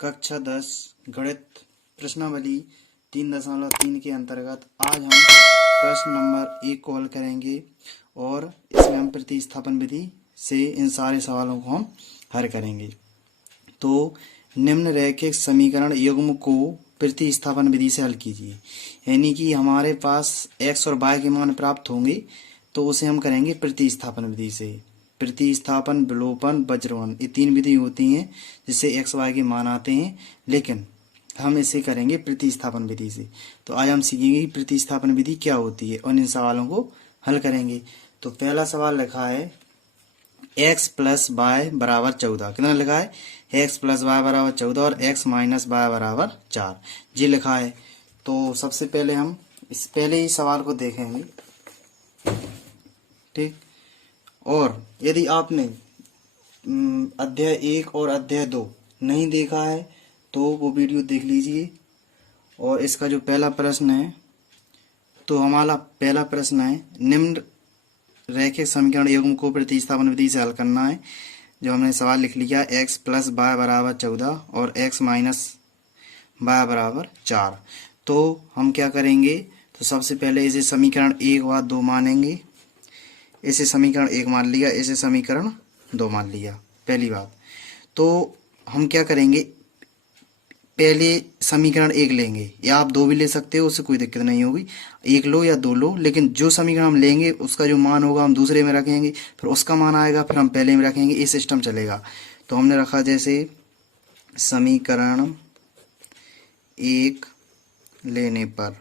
कक्षा 10 गणित प्रश्नावली 3.3 के अंतर्गत आज हम प्रश्न नंबर 1 को हल करेंगे और इसमें हम प्रतिस्थापन विधि से इन सारे सवालों को हम हल करेंगे। तो निम्न रैखिक समीकरण युग्म को प्रतिस्थापन विधि से हल कीजिए। यानी कि हमारे पास x और y के मान प्राप्त होंगे तो उसे हम करेंगे प्रतिस्थापन विधि से। प्रतिस्थापन, विलोपन, वज्रवन, ये 3 विधि होती हैं जिससे x y के मान आते हैं, लेकिन हम इसे करेंगे प्रतिस्थापन विधि से। तो आज हम सीखेंगे प्रतिस्थापन विधि क्या होती है और इन सवालों को हल करेंगे। तो पहला सवाल लिखा है x प्लस वाई बराबर 14। कितना लिखा है? x प्लस वाई बराबर 14 और x माइनस वाई बराबर 4 जी लिखा है। तो सबसे पहले हम इस पहले ही सवाल को देखेंगे, ठीक। और यदि आपने अध्याय 1 और अध्याय 2 नहीं देखा है तो वो वीडियो देख लीजिए। और इसका जो पहला प्रश्न है, तो हमारा पहला प्रश्न है निम्न रैखिक समीकरण युग्म को प्रतिस्थापन विधि से हल करना है। जो हमने सवाल लिख लिया x प्लस वाई बराबर 14 और x माइनस वाई बराबर 4। तो हम क्या करेंगे? तो सबसे पहले इसे समीकरण 1 व 2 मानेंगे। इसे समीकरण 1 मान लिया, इसे समीकरण 2 मान लिया। पहली बात तो हम क्या करेंगे, पहले समीकरण 1 लेंगे, या आप 2 भी ले सकते हो, उससे कोई दिक्कत नहीं होगी। 1 लो या 2 लो, लेकिन जो समीकरण हम लेंगे उसका जो मान होगा हम दूसरे में रखेंगे, फिर उसका मान आएगा फिर हम पहले में रखेंगे, ये सिस्टम चलेगा। तो हमने रखा जैसे समीकरण 1 लेने पर,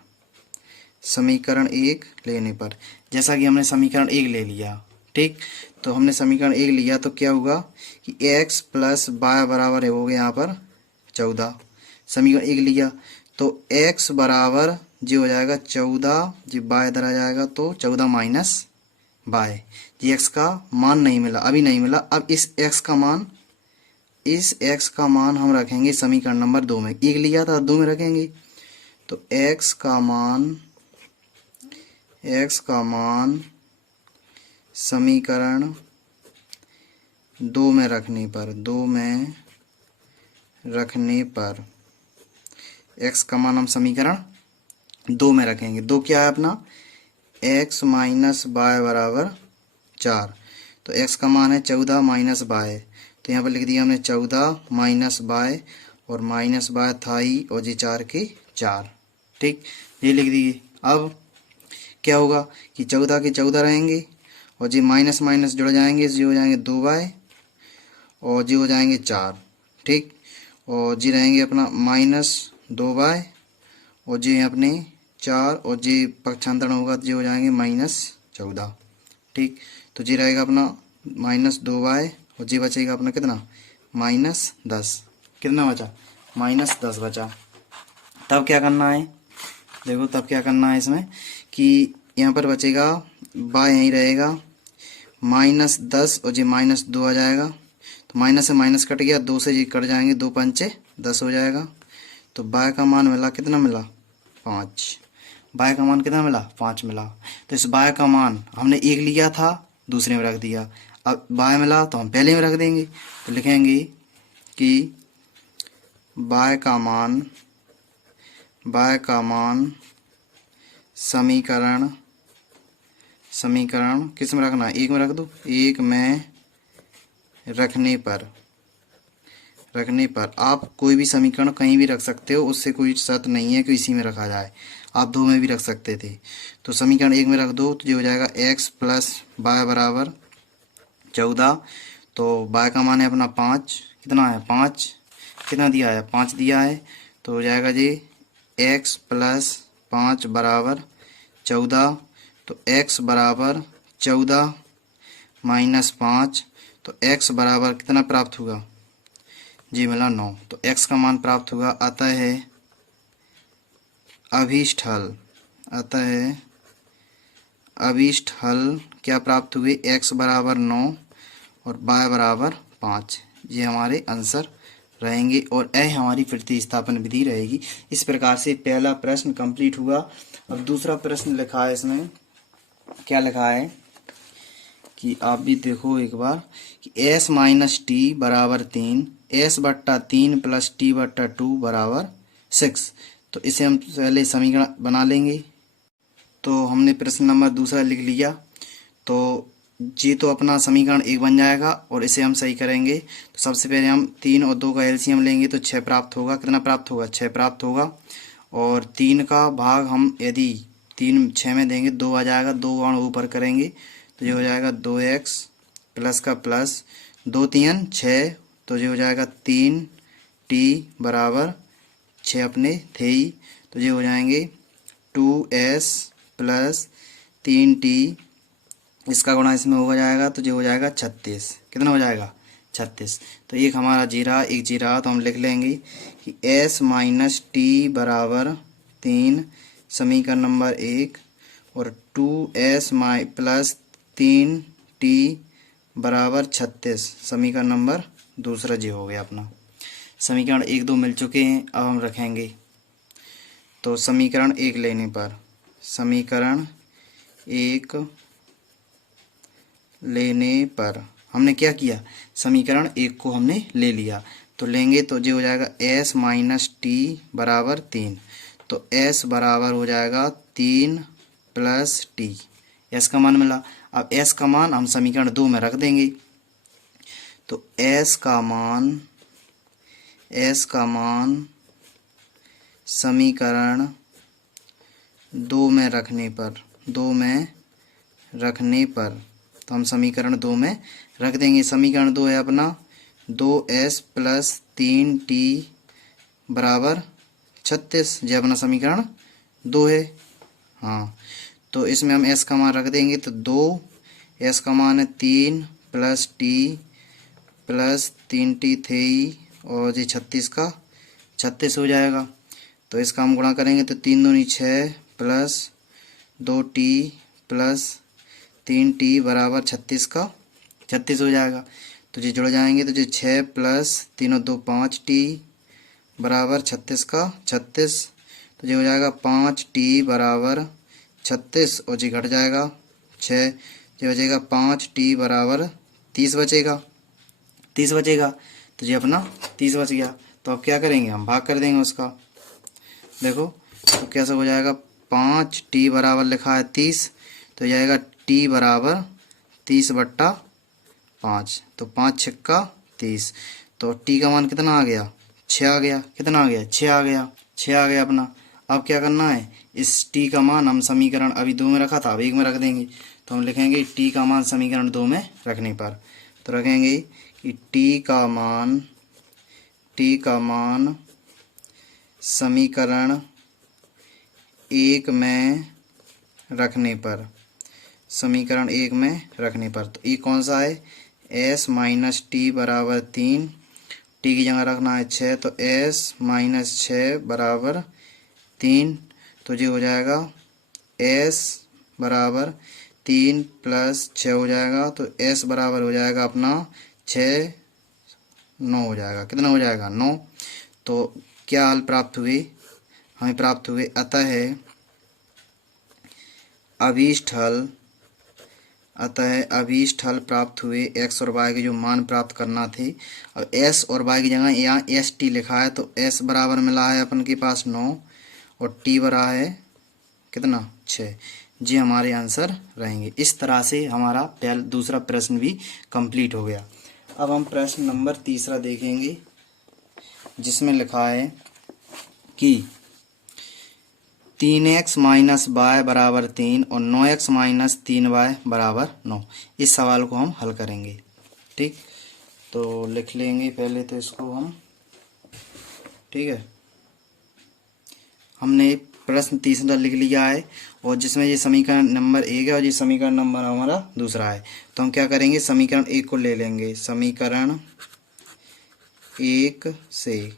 समीकरण 1 लेने पर जैसा कि हमने समीकरण 1 ले लिया, ठीक। तो हमने समीकरण 1 लिया तो क्या होगा कि x प्लस वाई बराबर हो गया यहाँ पर 14। समीकरण 1 लिया तो x बराबर जो हो जाएगा 14 जी, y इधर आ जाएगा तो 14 माइनस वाई जी। x का मान नहीं मिला, अभी नहीं मिला। अब इस x का मान हम रखेंगे समीकरण नंबर 2 में। 1 लिया था 2 में रखेंगे। तो x का मान समीकरण 2 में रखने पर x का मान हम समीकरण 2 में रखेंगे। 2 क्या है अपना? x माइनस वाई बराबर 4। तो x का मान है 14 माइनस वाई, तो यहाँ पर लिख दिया हमने 14 माइनस वाई, और माइनस वाई था ही, और जी 4 के 4, ठीक, ये लिख दिए। अब क्या होगा कि 14 के 14 रहेंगे और जी माइनस माइनस जुड़ जाएंगे, जी हो जाएंगे 2y और जी हो जाएंगे 4, ठीक। और जी रहेंगे अपना माइनस 2y और जी अपने 4 और जी पक्षांतरण होगा तो जी हो जाएंगे माइनस 14, ठीक। तो जी रहेगा अपना माइनस 2y और जी बचेगा अपना कितना? माइनस 10। कितना बचा? माइनस 10 बचा। तब क्या करना है? देखो तब क्या करना है इसमें कि यहाँ पर बचेगा y यहीं रहेगा, माइनस 10 और जी माइनस 2 आ जाएगा। तो माइनस से माइनस कट गया, 2 से जी कट जाएंगे, 2 पंचे 10 हो जाएगा। तो y का मान मिला कितना? मिला 5। y का मान कितना मिला? 5 मिला। तो इस y का मान हमने 1 लिया था, दूसरे में रख दिया। अब y मिला तो हम पहले में रख देंगे। तो लिखेंगे कि y का मान समीकरण किस में रखना है? 1 में रख दो। 1 में रखने पर आप कोई भी समीकरण कहीं भी रख सकते हो, उससे कोई शर्त नहीं है कि इसी में रखा जाए। आप 2 में भी रख सकते थे। तो समीकरण 1 में रख दो तो ये हो जाएगा x प्लस वाई बराबर 14। तो y का मान है अपना 5। कितना है? 5। कितना दिया है? 5 दिया है। तो हो जाएगा जी x प्लस 5 बराबर 14। तो x बराबर 14 माइनस 5, तो x बराबर कितना प्राप्त होगा? जी मिला 9। तो x का मान प्राप्त होगा। अतः अभीष्ट हल क्या प्राप्त हुए? x बराबर 9 और y बराबर 5। ये हमारे आंसर रहेंगे और यह हमारी प्रतिस्थापन विधि रहेगी। इस प्रकार से पहला प्रश्न कंप्लीट हुआ। अब दूसरा प्रश्न लिखा है, इसमें क्या लिखा है कि आप भी देखो एक बार कि s माइनस टी बराबर 3 एस बट्टा 3 प्लस टी बट्टा 2 बराबर 6। तो इसे हम पहले समीकरण बना लेंगे। तो हमने प्रश्न नंबर दूसरा लिख लिया। तो ये तो अपना समीकरण 1 बन जाएगा और इसे हम सही करेंगे। तो सबसे पहले हम 3 और 2 का एलसीएम लेंगे तो 6 प्राप्त होगा। कितना प्राप्त होगा? 6 प्राप्त होगा। और 3 का भाग हम यदि 3 6 में देंगे 2 आ जाएगा, 2 गुण ऊपर करेंगे तो ये हो जाएगा 2x प्लस का प्लस 2 3 6, तो ये हो जाएगा 3t बराबर 6 अपने थे ही, तो ये हो जाएंगे 2s प्लस 3t, इसका गुणा इसमें हो जाएगा तो ये हो जाएगा 36। कितना हो जाएगा? 36। तो एक हमारा जीरा एक जीरा, तो हम लिख लेंगे कि s माइनस टी बराबर 3 समीकरण नंबर 1 और 2s प्लस 3t बराबर 36 समीकरण नंबर दूसरा जी हो गया अपना। समीकरण 1 2 मिल चुके हैं। अब हम रखेंगे तो समीकरण 1 लेने पर, समीकरण 1 लेने पर हमने क्या किया? समीकरण 1 को हमने ले लिया। तो लेंगे तो ये हो जाएगा s माइनस टी बराबर 3। तो s बराबर हो जाएगा 3 प्लस टी, s का मान मिला। अब s का मान हम समीकरण 2 में रख देंगे। तो s का मान समीकरण 2 में रखने पर तो हम समीकरण 2 में रख देंगे। समीकरण 2 है अपना 2s प्लस 3t बराबर 36, ये अपना समीकरण 2 है। हाँ, तो इसमें हम s का मान रख देंगे तो 2 s का मान है 3 प्लस टी प्लस 3t थे ही, और ये 36 का 36 हो जाएगा। तो इसका हम गुणा करेंगे तो 3 दूनी 6 प्लस 2t प्लस 3t बराबर 36 का 36 हो जाएगा। तो ये जुड़ जाएंगे तो ये 6 प्लस 3 और 2 5t बराबर 36 का 36, तो ये हो जाएगा 5t बराबर 36 और ये घट जाएगा 6, ये बचेगा 5t बराबर 30 बचेगा। तो ये अपना 30 बच गया। तो अब क्या करेंगे? हम भाग कर देंगे उसका। देखो तो कैसे हो जाएगा? 5t बराबर लिखा है 30, तो जाएगा t बराबर 30 बट्टा 5, तो 5 छक्का 30। तो t का मान कितना आ गया? 6 आ गया। कितना आ गया? 6 आ गया। 6 आ गया अपना। अब क्या करना है? इस t का मान हम समीकरण अभी 2 में रखा था, अब 1 में रख देंगे। तो हम लिखेंगे t का मान समीकरण 2 में रखने पर, तो रखेंगे कि t का मान समीकरण 1 में रखने पर, समीकरण 1 में रखने पर, तो ये कौन सा है? s माइनस टी बराबर 3, टी की जगह रखना है 6, तो s माइनस 6 बराबर 3, तो ये हो जाएगा s बराबर 3 प्लस 6 हो जाएगा, तो s बराबर हो जाएगा अपना 6 9 हो जाएगा। कितना हो जाएगा? 9। तो क्या हल प्राप्त हुए? हमें प्राप्त हुए अतः अभीष्ट हल प्राप्त हुए। x और y के जो मान प्राप्त करना थे, अब s और y की जगह यहाँ एस टी लिखा है, तो s बराबर मिला है अपन के पास 9 और t बराबर है कितना? 6। जी हमारे आंसर रहेंगे। इस तरह से हमारा दूसरा प्रश्न भी कंप्लीट हो गया। अब हम प्रश्न नंबर तीसरा देखेंगे, जिसमें लिखा है कि 3x माइनस वाई बराबर 3 और 9x माइनस 3y बराबर 9। इस सवाल को हम हल करेंगे। ठीक, तो लिख लेंगे पहले तो इसको हम। ठीक है, हमने प्रश्न तीसरा लिख लिया है, और जिसमें ये समीकरण नंबर 1 है और ये समीकरण नंबर हमारा दूसरा है। तो हम क्या करेंगे? समीकरण 1 को ले लेंगे। समीकरण 1 से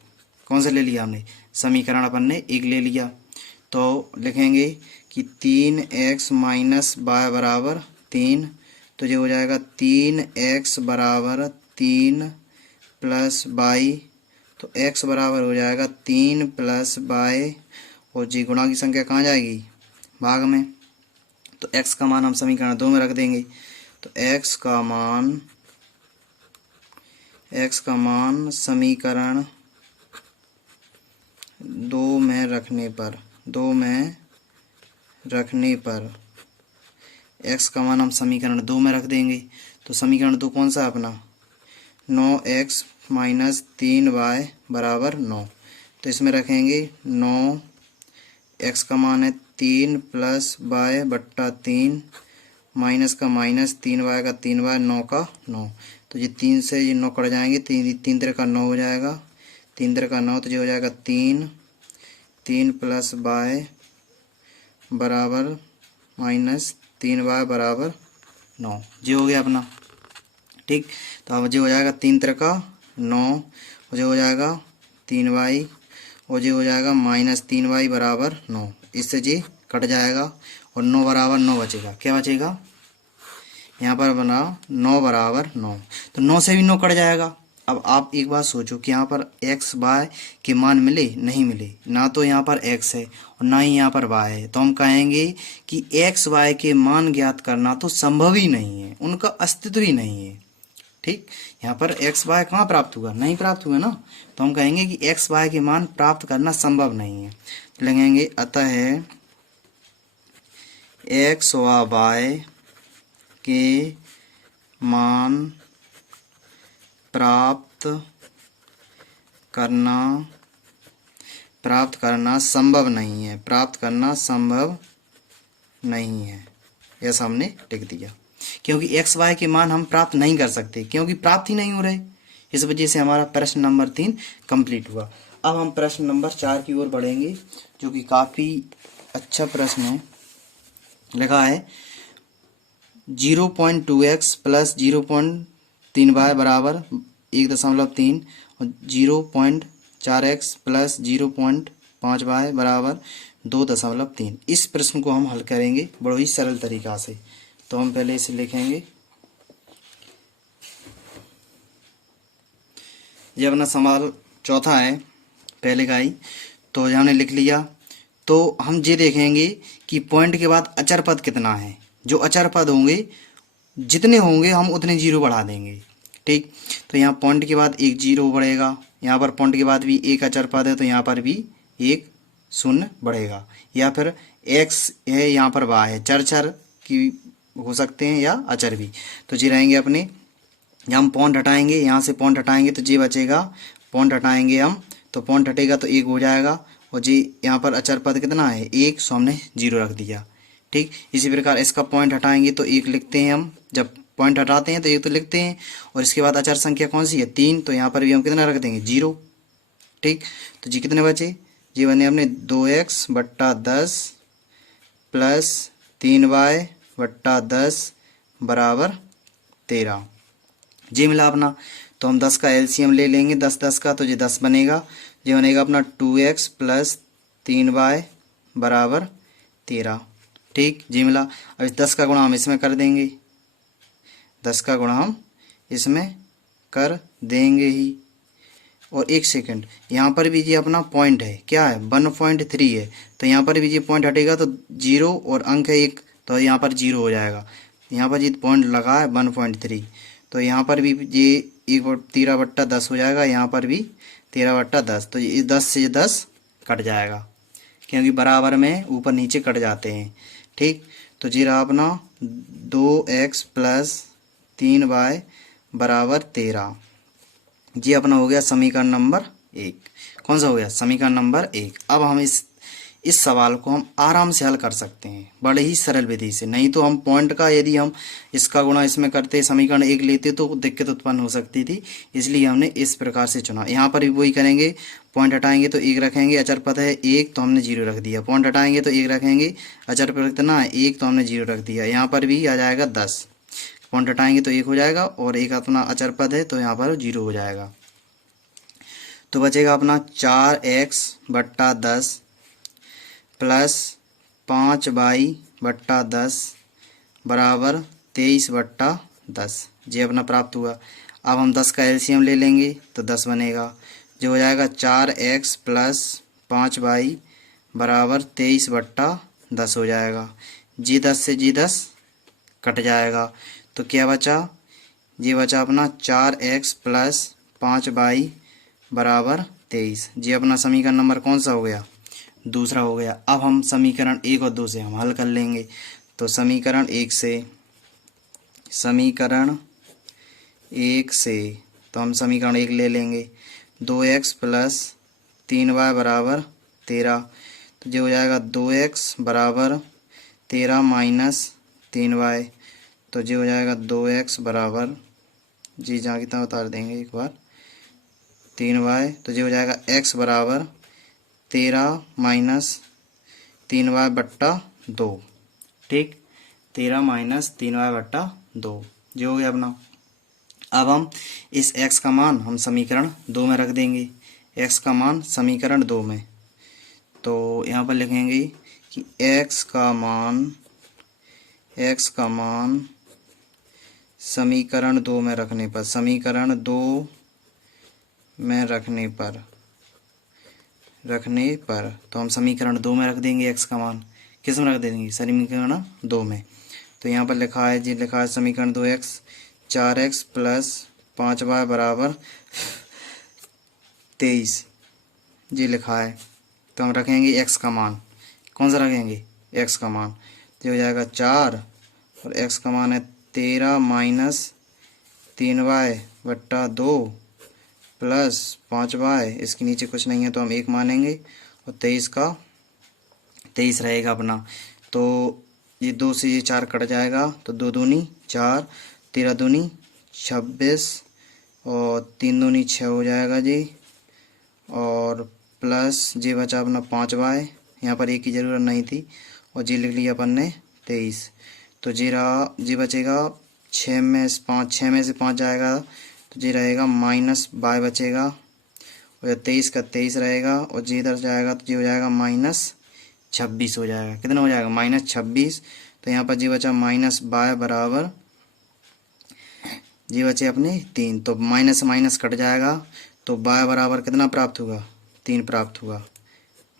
कौन सा ले लिया हमने? समीकरण अपन ने 1 ले लिया। तो लिखेंगे कि 3x माइनस वाई बराबर 3, तो ये हो जाएगा 3x बराबर 3 प्लस वाई, तो x बराबर हो जाएगा 3 प्लस वाई, और जी गुणा की संख्या कहाँ जाएगी? भाग में। तो x का मान हम समीकरण 2 में रख देंगे। तो x का मान x का मान समीकरण 2 में रखने पर x का मान हम समीकरण 2 में रख देंगे। तो समीकरण 2 कौन सा है अपना? 9x माइनस 3y बराबर 9। तो इसमें रखेंगे 9, x का मान है 3 प्लस y बट्टा 3 माइनस का माइनस 3y का 3y 9 का 9। तो ये 3 से ये 9 कट जाएंगे, 3 3 का 9 हो जाएगा, 3 3 का 9, तो ये हो जाएगा 3 प्लस y बराबर माइनस 3y बराबर 9। ये हो गया अपना। ठीक, तो अब ये हो जाएगा 3 3 का 9, और ये हो जाएगा 3y, और ये हो जाएगा माइनस 3y बराबर 9। इससे ये कट जाएगा और 9 बराबर 9 बचेगा। क्या बचेगा? यहाँ पर बना 9 बराबर 9, तो 9 से भी 9 कट जाएगा। अब आप एक बात सोचो कि यहाँ पर x y के मान मिले? नहीं मिले, ना तो यहाँ पर x है और ना ही यहाँ पर y है। तो हम कहेंगे कि x y के मान ज्ञात करना तो संभव ही नहीं है, उनका अस्तित्व ही नहीं है। ठीक, यहाँ पर x y कहाँ प्राप्त हुआ? नहीं प्राप्त हुआ ना। तो हम कहेंगे कि x y के मान प्राप्त करना संभव नहीं है। लिखेंगे अतः x y के मान प्राप्त करना संभव नहीं है, प्राप्त करना संभव नहीं है। ऐसा हमने लिख दिया, क्योंकि x y के मान हम प्राप्त नहीं कर सकते, क्योंकि प्राप्त ही नहीं हो रहे। इस वजह से हमारा प्रश्न नंबर 3 कंप्लीट हुआ। अब हम प्रश्न नंबर 4 की ओर बढ़ेंगे, जो कि काफ़ी अच्छा प्रश्न है। लिखा है 0.2x प्लस 0.3y बराबर 1.3 और 0.4x प्लस 0.5y बराबर 2.3। इस प्रश्न को हम हल करेंगे बड़ा ही सरल तरीका से। तो हम पहले इसे लिखेंगे। ये अपना सवाल चौथा है, पहले का ही, तो हमने लिख लिया। तो हम ये देखेंगे कि पॉइंट के बाद अचर पद कितना है। जो अचर पद होंगे जितने होंगे हम उतने जीरो बढ़ा देंगे। ठीक, तो यहाँ पॉइंट के बाद एक जीरो बढ़ेगा, यहाँ पर पॉइंट के बाद भी एक अचर पद है तो यहाँ पर भी एक शून्य बढ़ेगा, या फिर x है यहाँ पर y है, चर चर की हो सकते हैं या अचर भी। तो जी रहेंगे अपने, यहाँ हम पॉइंट हटाएंगे, यहाँ से पॉइंट हटाएंगे तो जी बचेगा, पॉइंट हटाएंगे हम तो पॉइंट हटेगा तो एक हो जाएगा, और जी यहाँ पर अचर पद कितना है? एक, सो हमने जीरो रख दिया। ठीक, इसी प्रकार इसका पॉइंट हटाएंगे तो एक लिखते हैं हम, जब पॉइंट हटाते हैं तो एक तो लिखते हैं, और इसके बाद अचर संख्या कौन सी है? 3, तो यहाँ पर भी हम कितना रख देंगे? 0। ठीक, तो जी कितने बचे? जी बने अपने 2x बट्टा 10 प्लस 3y बट्टा 10 बराबर 13। जी मिला अपना। तो हम 10 का एलसीएम ले लेंगे, 10 10 का, तो ये 10 बनेगा। ये बनेगा अपना 2x प्लस 3y बराबर 13। ठीक, जी मिला। अब इस 10 का गुणा हम इसमें कर देंगे, 10 का गुणा हम इसमें कर देंगे ही। और एक सेकंड, यहाँ पर भी ये अपना पॉइंट है, क्या है? 1.3 है, तो यहाँ पर भी ये पॉइंट हटेगा तो 0 और अंक है 1, तो यहाँ पर 0 हो जाएगा। यहाँ पर ये पॉइंट लगा है 1.3, तो यहाँ पर भी ये 13/10 हो जाएगा, यहाँ पर भी 13/10। तो ये 10 से 10 कट जाएगा, क्योंकि बराबर में ऊपर नीचे कट जाते हैं। ठीक, तो जी रहा अपना 2x प्लस 3y बराबर 13। जी अपना हो गया समीकरण नंबर 1। कौन सा हो गया? समीकरण नंबर 1। अब हम इस सवाल को हम आराम से हल कर सकते हैं बड़े ही सरल विधि से। नहीं तो हम पॉइंट का यदि हम इसका गुणा इसमें करते, समीकरण 1 लेते तो दिक्कत उत्पन्न हो सकती थी, इसलिए हमने इस प्रकार से चुना। यहाँ पर भी वही करेंगे, पॉइंट हटाएंगे तो 1 रखेंगे, अचर पद है 1 तो हमने 0 रख दिया, पॉइंट हटाएंगे तो 1 रखेंगे, अचर पद कितना है 1 तो हमने 0 रख दिया। यहाँ पर भी आ जाएगा 10, पॉइंट हटाएंगे तो 1 हो जाएगा, और एक अपना अचर पद है तो यहाँ पर 0 हो जाएगा। तो बचेगा अपना 4x बट्टा 10 प्लस 5y बट्टा 10 बराबर 23/10। ये अपना प्राप्त हुआ। अब हम 10 का एलसीएम ले लेंगे तो 10 बनेगा, जो हो जाएगा 4x प्लस 5y बराबर 23/10 हो जाएगा। जी 10 से जी 10 कट जाएगा, तो क्या बचा? ये बचा अपना 4x प्लस 5y बराबर 23। जी अपना समीकरण नंबर कौन सा हो गया? दूसरा हो गया। अब हम समीकरण 1 और 2 से हम हल कर लेंगे। तो समीकरण 1 से तो हम समीकरण 1 ले लेंगे। 2x प्लस 3y बराबर 13। तो जो हो जाएगा 2x बराबर 13 माइनस 3y। तो जो हो जाएगा 2x बराबर, जी जहाँ कितना उतार देंगे एक बार, 3y। तो जो हो जाएगा x बराबर 13 माइनस 3y बट्टा 2। ठीक, 13 माइनस 3y बट्टा 2 जो हो गया अपना। अब हम इस x का मान हम समीकरण 2 में रख देंगे। x का मान समीकरण 2 में, तो यहाँ पर लिखेंगे कि x का मान समीकरण 2 में रखने पर, समीकरण 2 में रखने पर तो हम समीकरण 2 में रख देंगे x का मान। किस में रख देंगे? समीकरण 2 में। तो यहाँ पर लिखा है जी, लिखा है समीकरण 2x 4x प्लस 5y बराबर 23 जी लिखा है। तो हम रखेंगे x का मान। कौन सा रखेंगे? x का मान। जो हो जाएगा 4 और x का मान है 13 माइनस 3y बट्टा 2 प्लस 5y। इसके नीचे कुछ नहीं है तो हम 1 मानेंगे और 23 का 23 रहेगा अपना। तो ये 2 से ये 4 कट जाएगा तो 2 दूनी 4, 13 दूनी 26 और 3 दूनी 6 हो जाएगा जी। और प्लस जी बचा अपना 5y, यहाँ पर 1 की ज़रूरत नहीं थी और जी लिख लिया अपन ने 23। तो जी बचेगा 6 में से 5 जाएगा तो जी रहेगा माइनस y बचेगा और 23 का 23 रहेगा और जी इधर जाएगा तो जी हो जाएगा माइनस 26 हो जाएगा। कितना हो जाएगा? माइनस 26। तो यहाँ पर जी बचा माइनस y बराबर, जी बचे अपने 3। तो माइनस से माइनस कट जाएगा तो y बराबर कितना प्राप्त होगा? 3 प्राप्त होगा।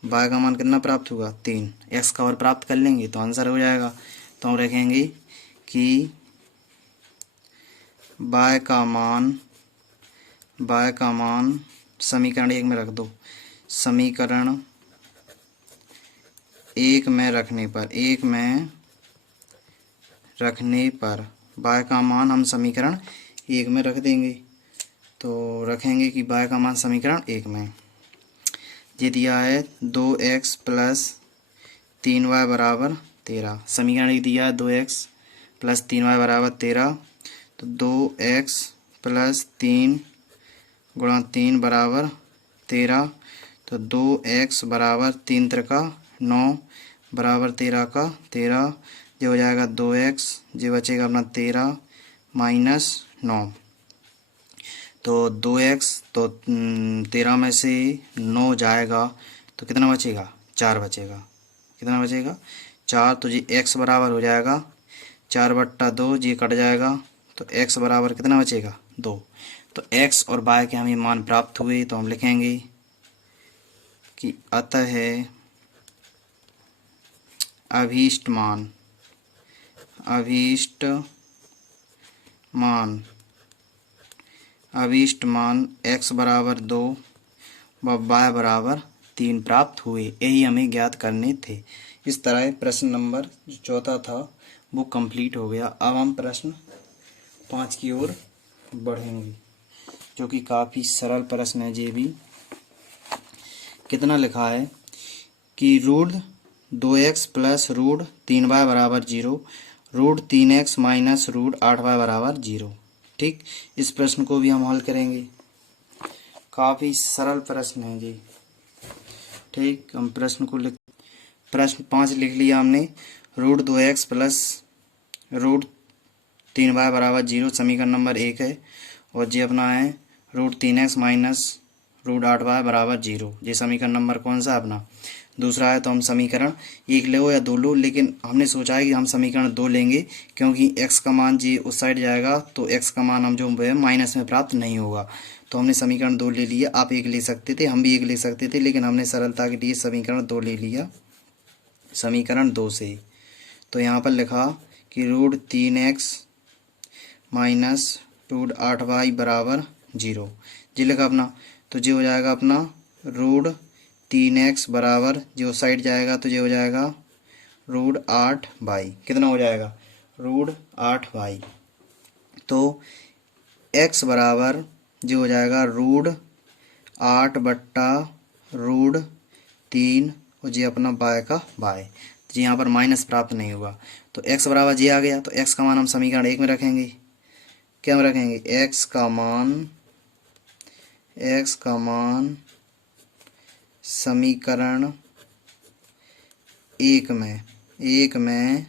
y का मान कितना प्राप्त होगा? 3। x का और प्राप्त कर लेंगे तो आंसर हो जाएगा। तो हम रखेंगे कि y का मान समीकरण 1 में रख दो। समीकरण 1 में रखने पर y का मान हम समीकरण 1 में रख देंगे। तो रखेंगे कि y का मान समीकरण 1 में ये दिया है 2x प्लस 3y बराबर 13। समीकरण 1 दिया है 2x प्लस 3y बराबर 13। तो 2x प्लस 3 गुणा 3 बराबर 13। तो 2x बराबर 3 त्रिका 9 बराबर 13 का 13। जो हो जाएगा 2x, जो बचेगा अपना 13 माइनस 9। तो 2x तो 13 में से 9 जाएगा तो कितना बचेगा? 4 बचेगा। कितना बचेगा? 4। तो जी x बराबर हो जाएगा 4 बट्टा 2, जी कट जाएगा तो x बराबर कितना बचेगा? 2। तो x और y के हमें मान प्राप्त हुए। तो हम लिखेंगे कि अतः अभीष्ट मान x बराबर 2 व y बराबर 3 प्राप्त हुए। यही हमें ज्ञात करने थे। इस तरह प्रश्न नंबर जो चौथा था वो कंप्लीट हो गया। अब हम प्रश्न 5 की ओर बढ़ेंगे जो कि काफ़ी सरल प्रश्न है। ये भी कितना लिखा है कि root 2x plus root 3y बराबर 0, root 3x minus root 8y बराबर 0। ठीक, इस प्रश्न को भी हम हल करेंगे। काफ़ी सरल प्रश्न है जी। ठीक, हम प्रश्न 5 लिख लिया हमने। Root 2x plus root 3y बराबर 0 समीकरण नंबर 1 है और जी अपना है root 3x minus root 8y बराबर 0। ये समीकरण नंबर कौन सा अपना? दूसरा है। तो हम समीकरण 1 लो या 2 लो, लेकिन हमने सोचा है कि हम समीकरण 2 लेंगे क्योंकि x का मान जी उस साइड जाएगा तो x का मान हम जो है माइनस में प्राप्त नहीं होगा। तो हमने समीकरण 2 ले लिया। आप 1 ले सकते थे, हम भी 1 ले सकते थे, लेकिन हमने सरलता के लिए समीकरण 2 ले लिया समीकरण 2 से। तो यहाँ पर लिखा कि root 3x minus root 8y बराबर 0। जी लिखा अपना, तो ये हो जाएगा अपना √3x बराबर, जो साइड जाएगा तो ये हो जाएगा √8 कितना हो जाएगा √8। तो x बराबर जो हो जाएगा √8/√3 और जी अपना बाय का बाय, तो जी यहाँ पर माइनस प्राप्त नहीं हुआ, तो x बराबर जी आ गया। तो x का मान हम समीकरण 1 में रखेंगे। क्या में रखेंगे? x का मान समीकरण 1 में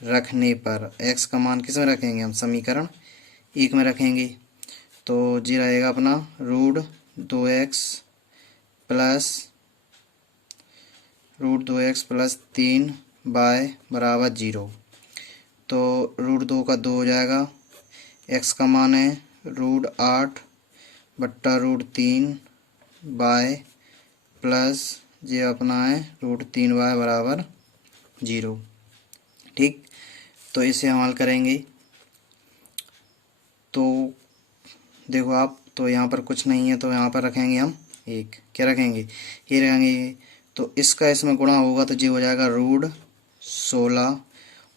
रखने पर, x का मान किस में रखेंगे? हम समीकरण 1 में रखेंगे। तो जी रहेगा अपना √2x प्लस 3 बराबर 0। तो √2 का 2 हो जाएगा, x का मान है √8/√3 प्लस ये अपना है √3y बराबर 0। ठीक, तो इसे हम हल करेंगे। तो देखो आप, तो यहाँ पर कुछ नहीं है तो यहाँ पर रखेंगे हम एक, क्या रखेंगे? ये रखेंगे। तो इसका इसमें गुणा होगा तो जी हो जाएगा √16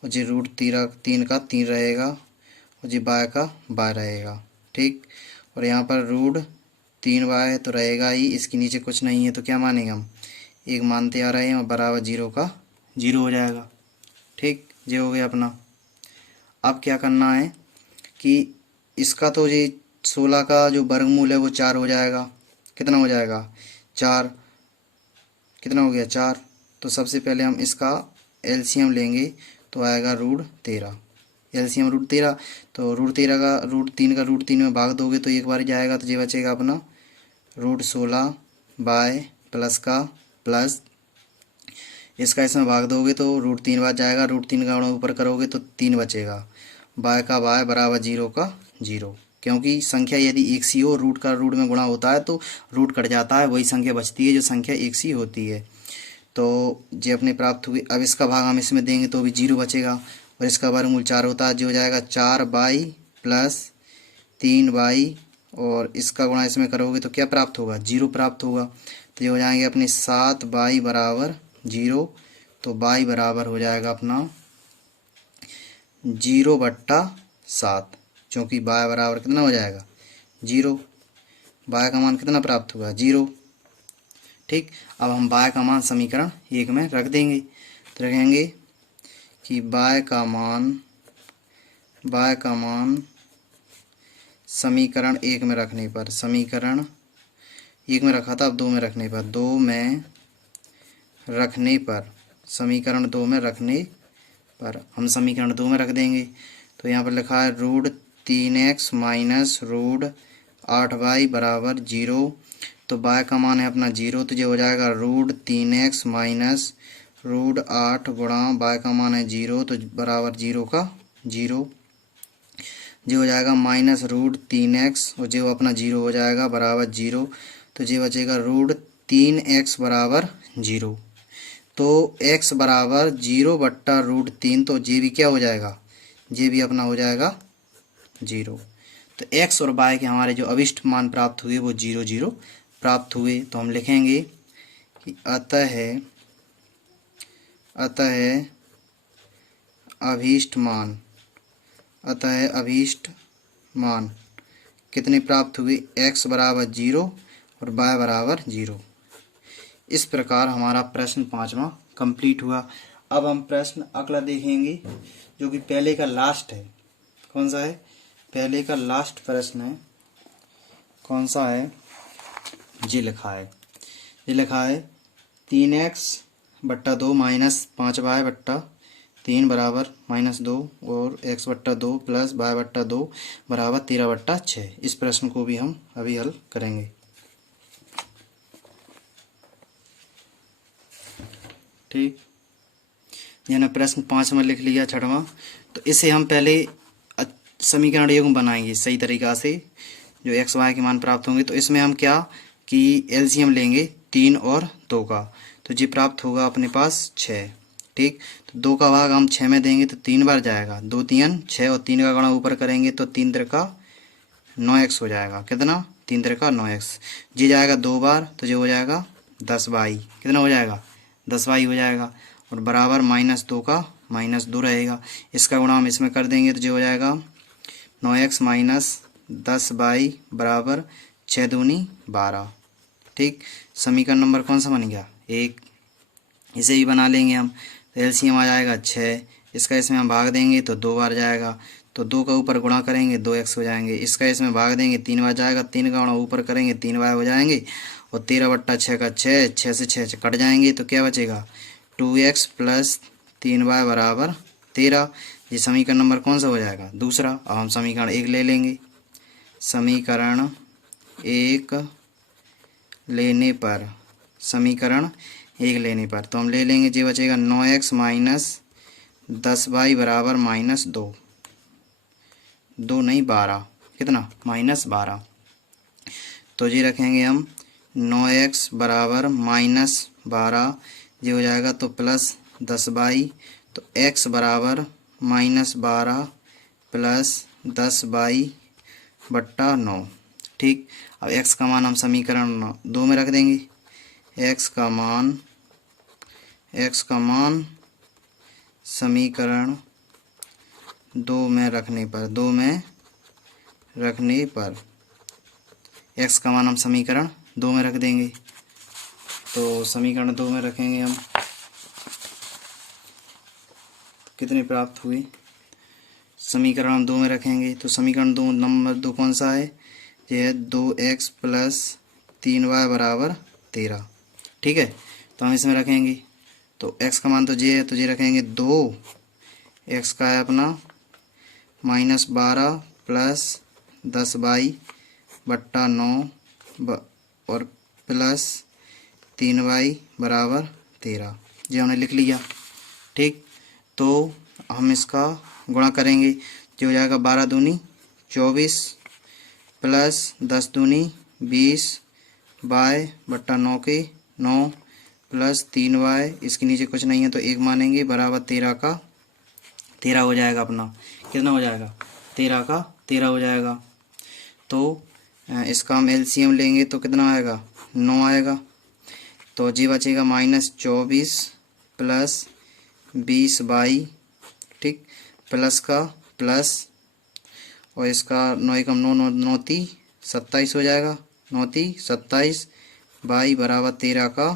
और जी √3 का 3 रहेगा और जी बाय का बाय रहेगा। ठीक, और यहाँ पर √3y तो रहेगा ही, इसके नीचे कुछ नहीं है तो क्या मानेंगे हम? एक मानते आ रहे हैं और बराबर 0 का 0 हो जाएगा। ठीक, ये हो गया अपना। अब क्या करना है कि इसका तो ये 16 का जो वर्गमूल है वो 4 हो जाएगा। कितना हो जाएगा? 4। कितना हो गया? 4। तो सबसे पहले हम इसका एलसीएम लेंगे तो आएगा √13। एलसीएम √13, तो √13 का √3 का √3 में भाग दोगे तो एक बार जाएगा, तो ये बचेगा अपना √16 प्लस का प्लस, इसका इसमें भाग दोगे तो √3 बार जाएगा, √3 का गुणा ऊपर करोगे तो 3 बचेगा, बाय का बाय बराबर 0 का 0। क्योंकि संख्या यदि एक सी हो, रूट का रूट में गुणा होता है तो रूट कट जाता है, वही संख्या बचती है जो संख्या एक सी होती है। तो ये अपने प्राप्त हुई। अब इसका भाग हम इसमें देंगे तो भी 0 बचेगा और इसका वर्गमूल 4 होता है, जो हो जाएगा 4y प्लस 3y और इसका गुणा इसमें करोगे तो क्या प्राप्त होगा? 0 प्राप्त होगा। तो ये हो जाएंगे अपने 7y बराबर 0। तो y बराबर हो जाएगा अपना 0/7, क्योंकि बाय बराबर कितना हो जाएगा? 0। बाय का मान कितना प्राप्त हुआ? 0। ठीक, अब हम बाय का मान समीकरण 1 में रख देंगे। तो रखेंगे कि बाय का मान समीकरण 1 में रखने पर, समीकरण 1 में रखा था, अब 2 में रखने पर, समीकरण 2 में रखने पर हम समीकरण 2 में रख देंगे। तो यहाँ पर लिखा है √3x माइनस √8y बराबर 0। तो बाय का मान है अपना 0, तो ये हो जाएगा √3x माइनस √8 गुणा बाय का मान है 0 तो बराबर 0 का 0। जो हो जाएगा माइनस √3x और जो अपना 0 हो जाएगा बराबर 0। तो ये बचेगा √3x बराबर 0। तो x बराबर 0/√3, तो ये भी क्या हो जाएगा? ये भी अपना हो जाएगा 0। तो x और y के हमारे जो अभिष्ट मान प्राप्त हुए वो 0 0 प्राप्त हुए। तो हम लिखेंगे कि अतः अभीष्ट मान कितने प्राप्त हुए? x बराबर 0 और y बराबर 0। इस प्रकार हमारा प्रश्न 5वां कंप्लीट हुआ। अब हम प्रश्न अगला देखेंगे जो कि पहले का लास्ट है। कौन सा है? पहले का लास्ट प्रश्न है। कौन सा है? ये लिखा है 3x/2 माइनस 5y/3 बराबर -2 और x/2 प्लस y/2 बराबर 13/6। इस प्रश्न को भी हम अभी हल करेंगे। ठीक, यानी प्रश्न 5 में लिख लिया 6वां। तो इसे हम पहले समीकरण योग बनाएंगे सही तरीका से, जो x y के मान प्राप्त होंगे। तो इसमें हम क्या कि एलसीएम लेंगे 3 और 2 का, तो ये प्राप्त होगा अपने पास 6। ठीक, तो 2 का भाग हम 6 में देंगे तो 3 बार जाएगा, 2 3 6 और 3 का गुणा ऊपर करेंगे तो 3 3 का 9x हो जाएगा। कितना? 3 त्रिका 9x, जी जाएगा 2 बार तो जो हो जाएगा 10y, कितना हो जाएगा 10y हो जाएगा, और बराबर -2 का -2 रहेगा, इसका गुणा हम इसमें कर देंगे तो जो हो जाएगा 9x - 10y बराबर 6 दूनी 12। ठीक, समीकरण नंबर कौन सा बन गया 1। इसे भी बना लेंगे हम, तो एलसीएम आ जाएगा 6, इसका इसमें हम भाग देंगे तो 2 बार जाएगा, तो 2 का ऊपर गुणा करेंगे 2x हो जाएंगे, इसका इसमें भाग देंगे 3 बार जाएगा, 3 का गुणा ऊपर करेंगे 3y हो जाएंगे, और 13/6 का 6, 6 से 6 कट जाएंगे तो क्या बचेगा 2x + 3y बराबर 13। ये समीकरण नंबर कौन सा हो जाएगा दूसरा। अब हम समीकरण 1 ले लेंगे, समीकरण 1 लेने पर, समीकरण 1 लेने पर तो हम ले लेंगे, जो बचेगा 9x - 10y बराबर -2, 2 नहीं 12, कितना -12, तो जी रखेंगे हम 9x बराबर -12, ये हो जाएगा तो प्लस 10y, तो x बराबर -12 + 10y बट्टा 9। ठीक, अब x का मान हम समीकरण 2 में रख देंगे, x का मान समीकरण 2 में रखने पर x का मान हम समीकरण 2 में रख देंगे, तो समीकरण 2 में रखेंगे हम, कितने प्राप्त हुए, समीकरण हम 2 में रखेंगे तो समीकरण 2 नंबर 2 कौन सा है, ये है 2x + 3y बराबर 13। ठीक है, तो हम इसमें रखेंगे, तो x का मान तो ये है, तो ये रखेंगे 2, x का है अपना -12 + 10y बट्टा 9 और प्लस 3y बराबर 13, ये हमने लिख लिया। ठीक, तो हम इसका गुणा करेंगे, जो हो जाएगा 12 दूनी 24 प्लस 10 दूनी 20 y बट्टा 9 के 9 प्लस 3y, इसके नीचे कुछ नहीं है तो 1 मानेंगे, बराबर 13 का 13 हो जाएगा अपना, कितना हो जाएगा 13 का 13 हो जाएगा। तो इसका हम एलसीएम लेंगे तो कितना आएगा 9 आएगा, तो जी बचेगा -24 प्लस 20y, ठीक, प्लस का प्लस, और इसका 9 एकम 9 9 27 हो जाएगा, 9 27 y बराबर 13 का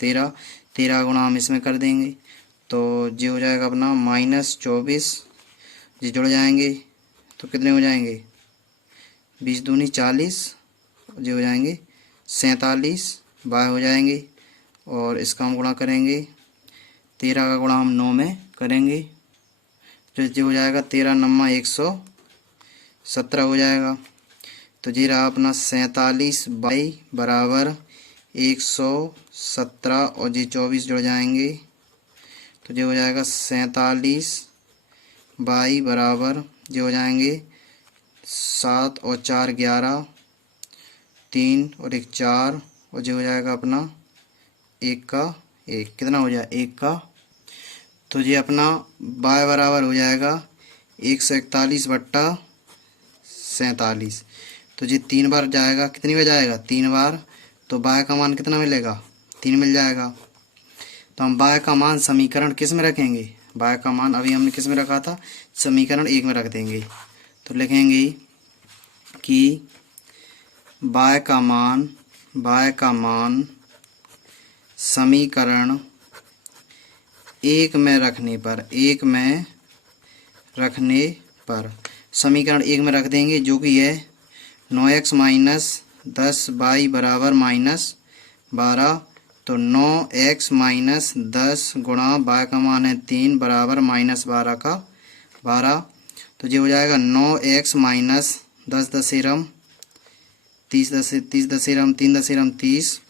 13, 13 गुणा हम इसमें कर देंगे तो ये हो जाएगा अपना -24, ये जुड़ जाएंगे तो कितने हो जाएंगे 20 दूनी 40, ये हो जाएंगे 47 y हो जाएंगे, और इसका हम गुणा करेंगे 13 का गुणा हम 9 में करेंगे तो ये हो जाएगा 13 9 117 हो जाएगा, तो ये रहा अपना 47 y बराबर 117, और ये 24 जुड़ जाएंगे तो ये हो जाएगा 47 y बराबर, ये हो जाएंगे 7 और 4 11, 3 और 1 4, और ये हो जाएगा अपना 1 का 1, कितना हो जाए 1 का, तो ये अपना y बराबर हो जाएगा 141 बट्टा 47, तो ये 3 बार जाएगा, कितनी बार जाएगा 3 बार, तो y का मान कितना मिलेगा 3 मिल जाएगा। तो हम y का मान समीकरण किस में रखेंगे, y का मान अभी हमने किस में रखा था, समीकरण 1 में रख देंगे, तो लिखेंगे कि y का मान समीकरण 1 में रखने पर समीकरण 1 में रख देंगे, जो कि है 9x - 10y बराबर -12, तो 9x - 10 गुणा y का मान है 3 बराबर -12 का 12, तो ये हो जाएगा 9x - 10 दशेरम 30 दशेरम 3 दशेरम 30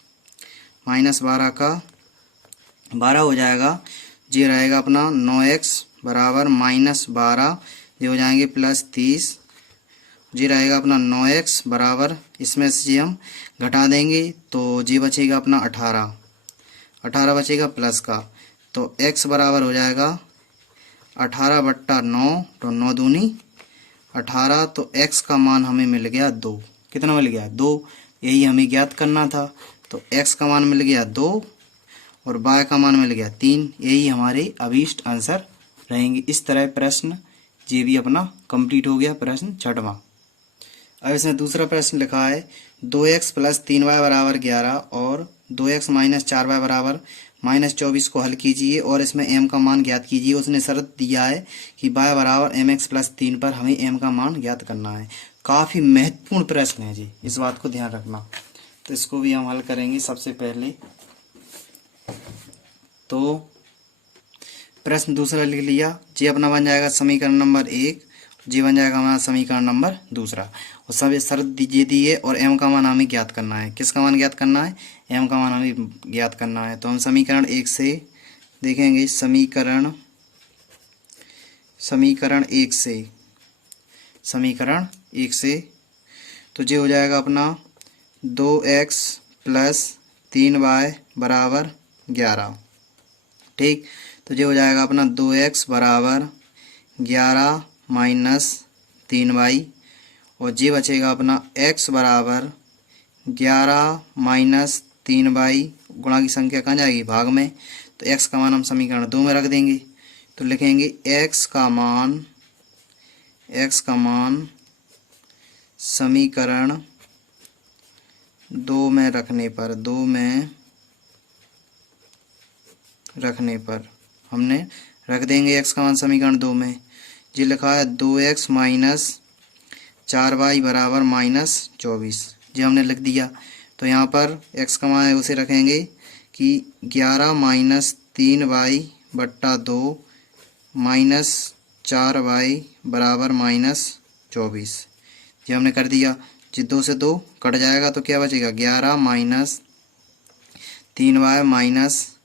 -12 का 12 हो जाएगा, ये रहेगा अपना 9x बराबर -12, ये हो जाएंगे +30, जी रहेगा अपना 9x बराबर, इसमें से हम घटा देंगे तो जी बचेगा अपना 18 बचेगा प्लस का, तो x बराबर हो जाएगा 18 बट्टा 9, तो 9 दूनी 18, तो x का मान हमें मिल गया 2। कितना मिल गया 2, यही हमें ज्ञात करना था। तो x का मान मिल गया 2 और y का मान मिल गया 3, यही हमारे अभीष्ट आंसर रहेंगे। इस तरह प्रश्न ये भी अपना कंप्लीट हो गया, प्रश्न 6वां। अब इसमें दूसरा प्रश्न लिखा है 2x प्लस 3y बराबर 11 और 2x माइनस 4y बराबर माइनस 24 को हल कीजिए और इसमें m का मान ज्ञात कीजिए। उसने शर्त दिया है कि y बराबर mx प्लस 3 पर हमें m का मान ज्ञात करना है। काफ़ी महत्वपूर्ण प्रश्न है जी, इस बात को ध्यान रखना। तो इसको भी हम हल करेंगे। सबसे पहले तो प्रश्न दूसरा लिख लिया, जी अपना बन जाएगा समीकरण नंबर 1, जी बन जाएगा हमारा समीकरण नंबर दूसरा। और सब शर्त दीजिए दी है और m का मान हमें ज्ञात करना है। किसका मान ज्ञात करना है? m का मान हमें ज्ञात करना है। तो हम समीकरण 1 से देखेंगे, समीकरण 1 से तो ये हो जाएगा अपना 2x प्लस 3y बराबर 11। ठीक, तो ये हो जाएगा अपना 2x बराबर 11 माइनस 3y और ये बचेगा अपना x बराबर 11 माइनस 3y, गुणा की संख्या कहाँ जाएगी? भाग में। तो x का मान हम समीकरण 2 में रख देंगे। तो लिखेंगे x का मान समीकरण 2 में रखने पर हमने रख देंगे x का मान समीकरण 2 में। जी लिखा है 2x माइनस 4y बराबर माइनस 24, जी हमने लिख दिया। तो यहाँ पर x का मान है उसे रखेंगे कि 11 माइनस 3y बट्टा 2 माइनस 4y बराबर माइनस 24, जी हमने कर दिया। जी 2 से 2 कट जाएगा तो क्या बचेगा? 11 माइनस 3y माइनस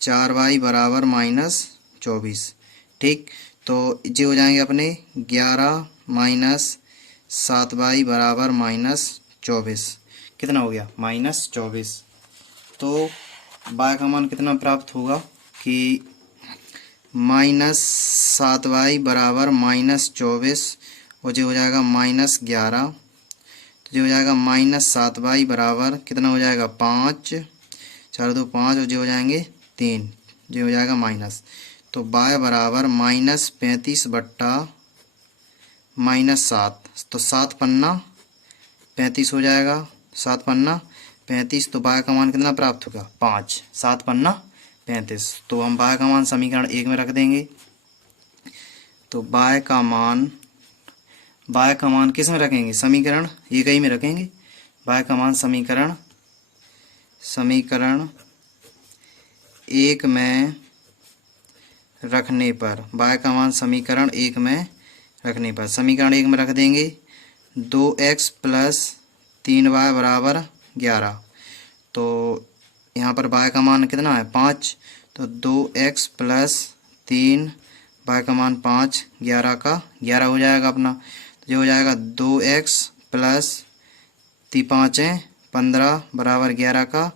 4y बराबर माइनस 24। ठीक, तो ये हो जाएंगे अपने 11 माइनस 7y बराबर माइनस 24। कितना हो गया? माइनस 24। तो y का मान कितना प्राप्त होगा कि माइनस 7y बराबर माइनस 24 और जो हो जाएगा माइनस 11। तो जो हो जाएगा माइनस 7y बराबर कितना हो जाएगा? 5, 4 2 5 और जो हो जाएंगे 3, जो हो जाएगा माइनस। तो y बराबर माइनस 35 बट्टा माइनस 7, तो 7 पन्ना 35 हो जाएगा। 7 पन्ना 35, तो y का मान कितना प्राप्त होगा? 5, 7 पन्ना 35। तो हम y का मान समीकरण 1 में रख देंगे। तो y का मान किस में रखेंगे? समीकरण 1 ही में रखेंगे। y का मान समीकरण 1 में रखने पर, y का मान समीकरण 1 में रखने पर समीकरण 1 में रख देंगे 2x प्लस 3y बराबर 11। तो यहाँ पर y का मान कितना है? 5, तो 2x प्लस 3y का मान 5, 11 का 11 हो जाएगा अपना। तो ये हो जाएगा 2x प्लस 5 15 बराबर 11 का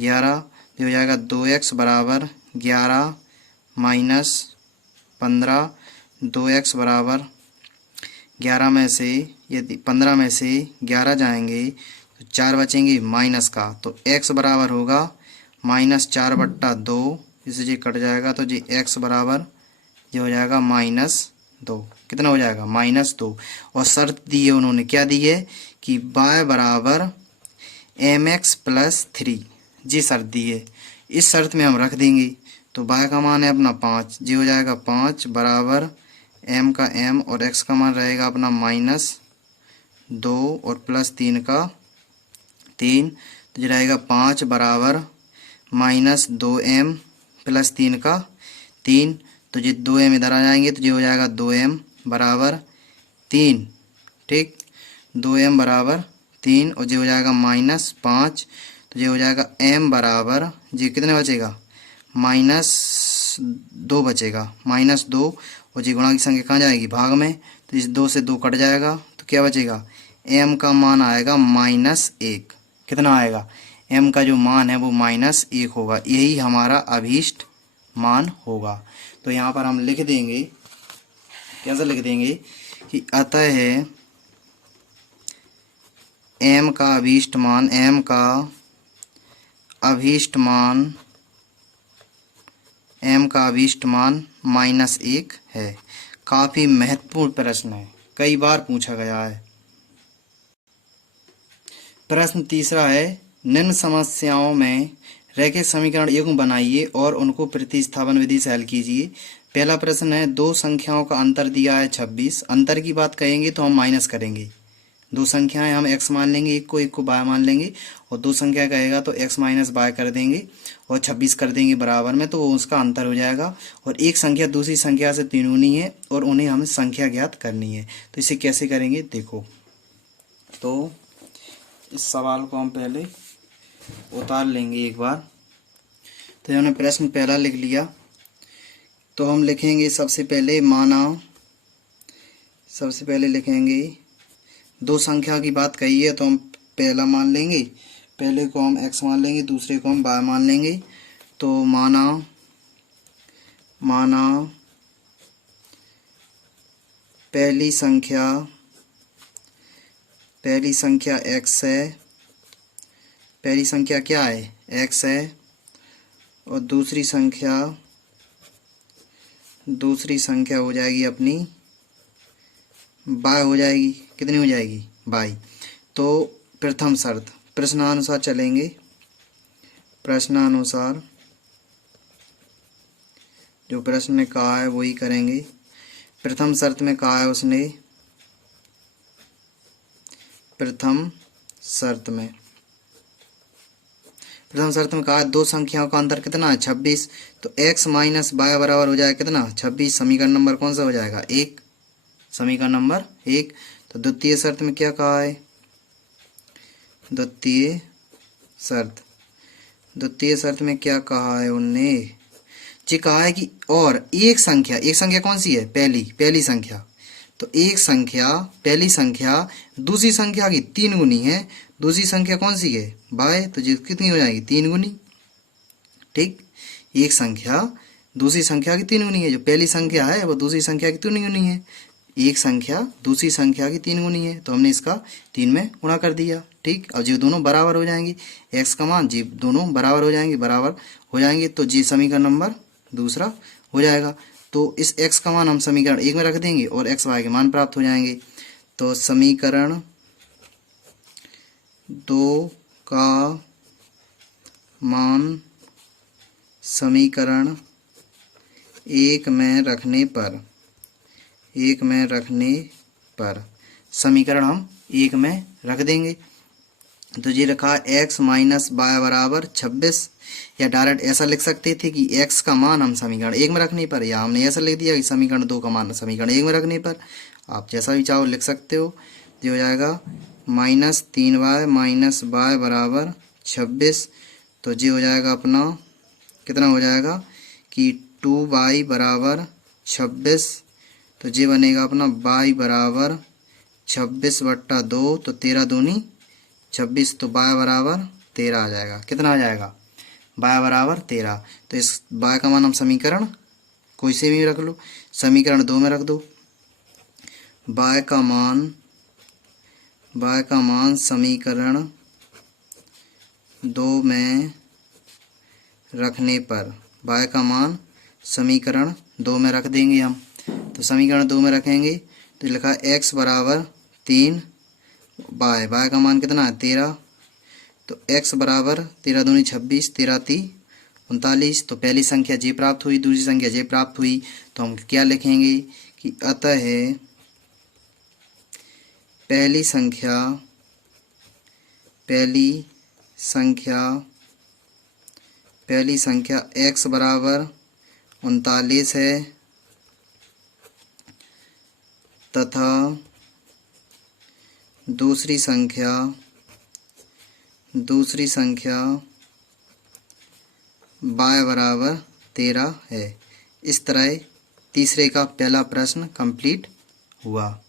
11। ये हो जाएगा 2x बराबर 11 माइनस 15, 2x बराबर 11 में से यदि 15 में से 11 जाएंगे तो 4 बचेंगे माइनस का। तो x बराबर होगा माइनस 4 बट्टा 2, इससे ये कट जाएगा। तो जी x बराबर ये हो जाएगा माइनस 2। कितना हो जाएगा? माइनस 2। और शर्त दी है उन्होंने, क्या दी है कि y बराबर mx प्लस 3, जी शर्त दी है। इस शर्त में हम रख देंगे। तो y का मान है अपना 5, जी हो जाएगा 5 बराबर m का m और x का मान रहेगा अपना माइनस 2 और प्लस 3 का 3। तो ये रहेगा 5 बराबर माइनस 2m प्लस 3 का 3। तो ये 2m इधर आ जाएंगे तो ये हो जाएगा 2m बराबर 3। ठीक, 2m बराबर 3 और ये हो जाएगा माइनस 5। तो ये हो जाएगा m बराबर जी कितने बचेगा? माइनस 2 बचेगा, माइनस 2 और जी गुणा की संख्या कहाँ जाएगी? भाग में। तो इस 2 से 2 कट जाएगा तो क्या बचेगा? m का मान आएगा माइनस 1। कितना आएगा? m का जो मान है वो माइनस 1 होगा, यही हमारा अभीष्ट मान होगा। तो यहाँ पर हम लिख देंगे, कैसे लिख देंगे कि अतः m का अभीष्ट मान -1 है। काफी महत्वपूर्ण प्रश्न है, कई बार पूछा गया है। प्रश्न तीसरा है, निम्न समस्याओं में रैखिक समीकरण युग्म बनाइए और उनको प्रतिस्थापन विधि से हल कीजिए। पहला प्रश्न है, दो संख्याओं का अंतर दिया है 26। अंतर की बात कहेंगे तो हम माइनस करेंगे। दो संख्याएं हम x मान लेंगे, एक को y मान लेंगे, और दो संख्या कहेगा तो x माइनस y कर देंगे और 26 कर देंगे बराबर में, तो वो उसका अंतर हो जाएगा। और एक संख्या दूसरी संख्या से 3 गुनी है और उन्हें हमें संख्या ज्ञात करनी है। तो इसे कैसे करेंगे देखो। तो इस सवाल को हम पहले उतार लेंगे एक बार। तो हमने प्रश्न पहला लिख लिया, तो हम लिखेंगे सबसे पहले लिखेंगे दो संख्या की बात कही है तो हम पहला मान लेंगे, पहले को हम x मान लेंगे, दूसरे को हम y मान लेंगे। तो माना पहली संख्या x है, पहली संख्या क्या है x है, और दूसरी संख्या हो जाएगी अपनी y हो जाएगी। कितनी हो जाएगी y। तो प्रथम शर्त प्रश्नानुसार चलेंगे, प्रश्नानुसार जो प्रश्न ने कहा है वही करेंगे। प्रथम शर्त में कहा है उसने, प्रथम शर्त में कहा है दो संख्याओं का अंतर कितना है 26। तो x माइनस y बराबर हो जाएगा कितना 26। समीकरण नंबर कौन सा हो जाएगा 1, समीकरण नंबर 1। तो द्वितीय शर्त में क्या कहा है, द्वितीय शर्त में क्या कहा है उनने, जी कहा है कि और एक संख्या कौन सी है पहली संख्या। तो एक संख्या पहली संख्या दूसरी संख्या की 3 गुनी है, दूसरी संख्या कौन सी है y, तो जी कितनी हो जाएगी 3 गुनी। ठीक, एक संख्या दूसरी संख्या की 3 गुनी है, जो पहली संख्या है वो दूसरी संख्या की 3 गुनी है। एक संख्या दूसरी संख्या की 3 गुनी है, तो हमने इसका 3 में गुणा कर दिया। ठीक, और जी दोनों बराबर हो जाएंगे, x का मान जी दोनों बराबर हो जाएंगे, तो जी समीकरण नंबर दूसरा हो जाएगा। तो इस x का मान हम समीकरण 1 में रख देंगे और x y के मान प्राप्त हो जाएंगे। तो समीकरण 2 का मान समीकरण 1 में रखने पर समीकरण हम 1 में रख देंगे। तो ये रखा x माइनस y बराबर 26, या डायरेक्ट ऐसा लिख सकते थे कि x का मान हम समीकरण 1 में रखने पर, या हमने ऐसा लिख दिया कि समीकरण 2 का मान समीकरण 1 में रखने पर। आप जैसा भी चाहो लिख सकते हो। ये हो जाएगा -3y माइनस y बराबर 26। तो ये हो जाएगा अपना कितना हो जाएगा कि 2y बराबर 26। तो ये बनेगा अपना y बराबर 26/2, तो 13 दूनी 26, तो y बराबर 13 आ जाएगा। कितना आ जाएगा y बराबर 13। तो इस y का मान हम समीकरण कोई से भी रख लो, समीकरण 2 में रख दो। y का मान समीकरण 2 में रखने पर, y का मान समीकरण 2 में रख देंगे हम। तो समीकरण 2 में रखेंगे तो लिखा x बराबर 3, y का मान कितना है 13। तो x बराबर 13 दूनी 26, 13 3 39। तो पहली संख्या j प्राप्त हुई, दूसरी संख्या j प्राप्त हुई। तो हम क्या लिखेंगे कि अतः पहली संख्या x बराबर 39 है तथा दूसरी संख्या y बराबर 13 है। इस तरह तीसरे का पहला प्रश्न कंप्लीट हुआ।